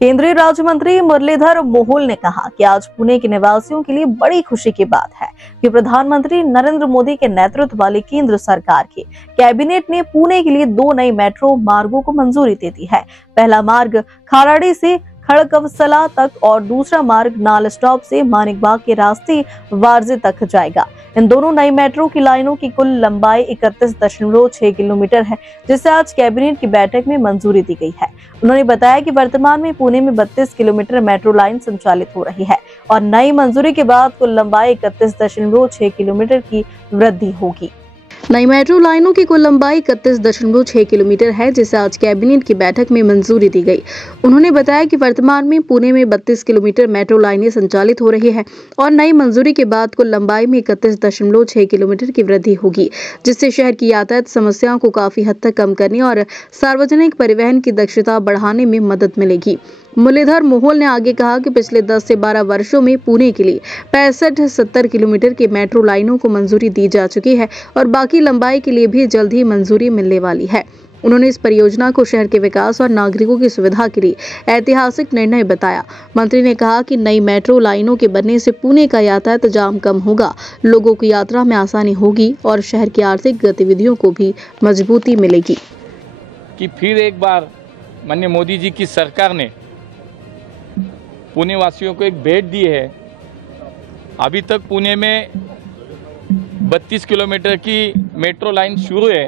केंद्रीय राज्य मंत्री मुरलीधर मोहोल ने कहा कि आज पुणे के निवासियों के लिए बड़ी खुशी की बात है कि प्रधानमंत्री नरेंद्र मोदी के नेतृत्व वाली केंद्र सरकार की कैबिनेट ने पुणे के लिए 2 नए मेट्रो मार्गों को मंजूरी दे दी है। पहला मार्ग खाराड़ी से खड़कवसला तक और दूसरा मार्ग नाल स्टॉप से मानिकबाग के रास्ते वारजे तक जाएगा। इन दोनों नई मेट्रो की लाइनों की कुल लंबाई 31.6 किलोमीटर है, जिसे आज कैबिनेट की बैठक में मंजूरी दी गई है। उन्होंने बताया कि वर्तमान में पुणे में 32 किलोमीटर मेट्रो लाइन संचालित हो रही है और नई मंजूरी के बाद कुल लंबाई 31.6 किलोमीटर की वृद्धि होगी। नई मेट्रो लाइनों की कुल लंबाई 31.6 किलोमीटर है, जिसे आज कैबिनेट की बैठक में मंजूरी दी गई। उन्होंने बताया कि वर्तमान में पुणे में 32 किलोमीटर मेट्रो लाइनें संचालित हो रही है और नई मंजूरी के बाद कुल लंबाई में 31.6 किलोमीटर की वृद्धि होगी, जिससे शहर की यातायात समस्याओं को काफी हद तक कम करने और सार्वजनिक परिवहन की दक्षता बढ़ाने में मदद मिलेगी। मुरलीधर मोहोल ने आगे कहा कि पिछले 10 से 12 वर्षों में पुणे के लिए 65-70 किलोमीटर की मेट्रो लाइनों को मंजूरी दी जा चुकी है और बाकी लंबाई के लिए भी जल्द ही मंजूरी मिलने वाली है। उन्होंने इस परियोजना को शहर के विकास और नागरिकों की सुविधा के लिए ऐतिहासिक निर्णय बताया। मंत्री ने कहा कि नई मेट्रो लाइनों के बनने से पुणे का यातायात जाम कम होगा, लोगों की यात्रा में आसानी होगी और शहर की आर्थिक गतिविधियों को भी मजबूती मिलेगी। कि फिर एक बार माननीय मोदी जी की सरकार ने पुणे वासियों को एक भेंट दी है। अभी तक पुणे में 32 किलोमीटर की मेट्रो लाइन शुरू है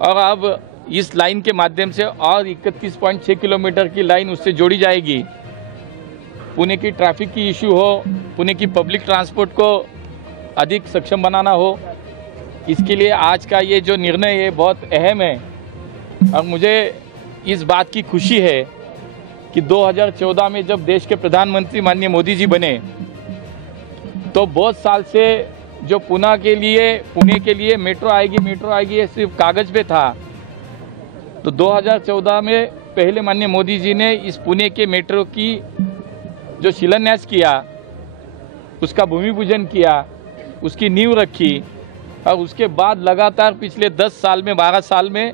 और अब इस लाइन के माध्यम से और 31.6 किलोमीटर की लाइन उससे जोड़ी जाएगी। पुणे की ट्रैफिक की इशू हो, पुणे की पब्लिक ट्रांसपोर्ट को अधिक सक्षम बनाना हो, इसके लिए आज का ये जो निर्णय है बहुत अहम है। और मुझे इस बात की खुशी है कि 2014 में जब देश के प्रधानमंत्री माननीय मोदी जी बने तो बहुत साल से जो पुणे के लिए मेट्रो आएगी ये सिर्फ कागज पे था। तो 2014 में पहले माननीय मोदी जी ने इस पुणे के मेट्रो की जो शिलान्यास किया, उसका भूमि पूजन किया, उसकी नींव रखी और उसके बाद लगातार पिछले 10 साल में 12 साल में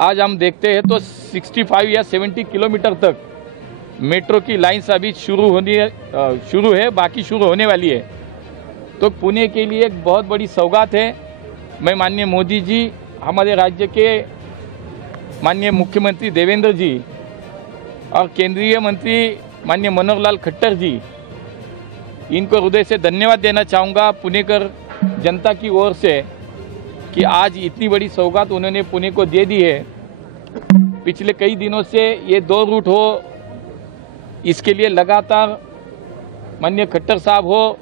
आज हम देखते हैं तो 65 या 70 किलोमीटर तक मेट्रो की लाइन्स अभी शुरू है, बाकी शुरू होने वाली है। तो पुणे के लिए एक बहुत बड़ी सौगात है। मैं माननीय मोदी जी, हमारे राज्य के माननीय मुख्यमंत्री देवेंद्र जी और केंद्रीय मंत्री माननीय मनोहर लाल खट्टर जी, इनको हृदय से धन्यवाद देना चाहूँगा पुणेकर जनता की ओर से कि आज इतनी बड़ी सौगात उन्होंने पुणे को दे दी है। पिछले कई दिनों से ये 2 रूट हो, इसके लिए लगातार माननीय खट्टर साहब हो,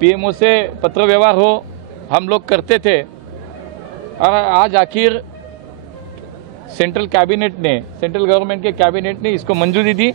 पीएमओ से पत्र व्यवहार हो, हम लोग करते थे और आज आखिर सेंट्रल गवर्नमेंट के कैबिनेट ने इसको मंजूरी दी।